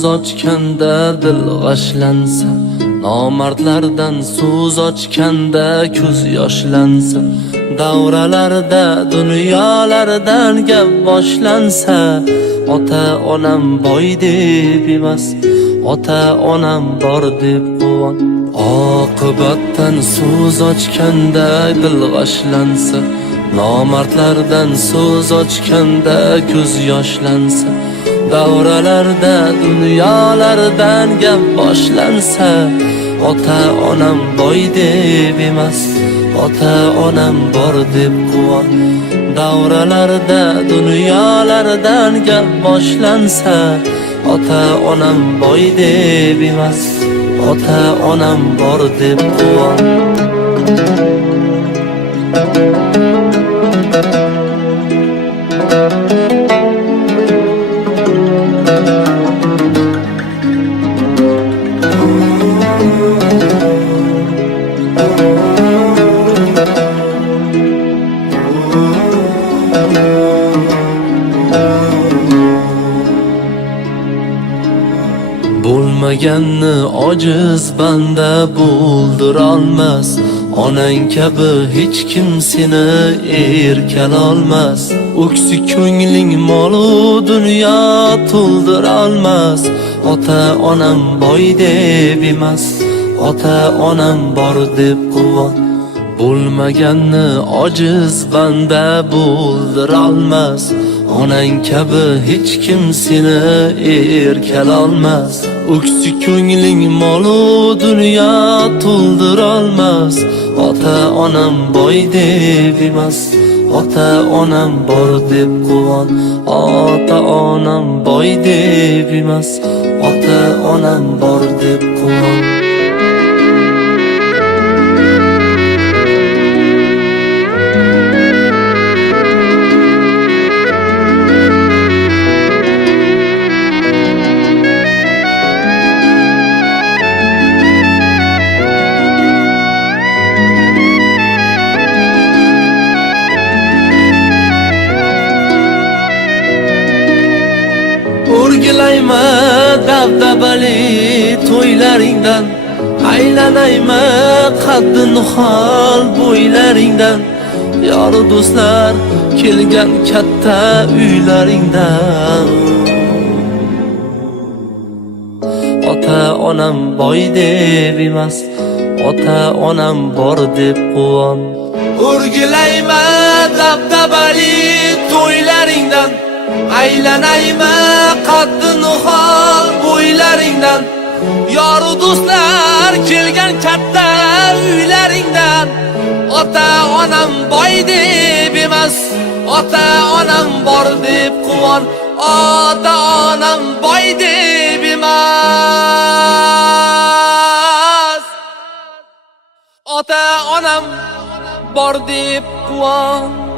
so'z ochganda dil g'ashlansa, nomardlardan so'z ochganda ko'z yoshlansa, davralarda dunyolardan gap boshlansa, ota onam boy deb emas, ota onam bor deb quvon. Oqibatdan so'z ochganda dil g'ashlansa, nomardlardan so'z ochganda ko'z yoshlansa, davralarda dunyolardan gap boshlansa, ota onam boy deb emas, ota onam bor deb quvon. Davralarda dunyolardan gap boshlansa, ota onam boy deb emas, ota onam bor deb quvon. Bo'lmaganni ojiz banda bo'ldirolmas, onang kabi hech kim seni erkalolmas. O'ksi ko'ngling molu dunyo to'ldirolmas, ota onam boy deb emas, ota onam bor deb quvon. Bo'lmaganni ojiz banda bo'ldirolmas, onang kabi hech kim seni erkalolmas. O'ksi ko'ngling molu dunyo to'ldirolmas, ota onam boy deb emas, ota onam bor deb quvon. Ota onam boy deb emas, ota onam bor deb quvon. O'rgilayma dabdabali to'ylaringdan, aylanayma qaddi nihol bo'ylaringdan, yor do'stlar kelgan katta uylaringdan. Ota onam boy deb emas, ota onam bor deb quvon. O'rgilayma dabdabali to'ylaringdan, aylanayma qaddi nihol bo'ylaringdan, yor do'stlar kelgan katta uylaringdan. Ota onam boy deb emas, ota onam bor deb quvon. Ota onam boy deb emas, ota onam bor deb quvon.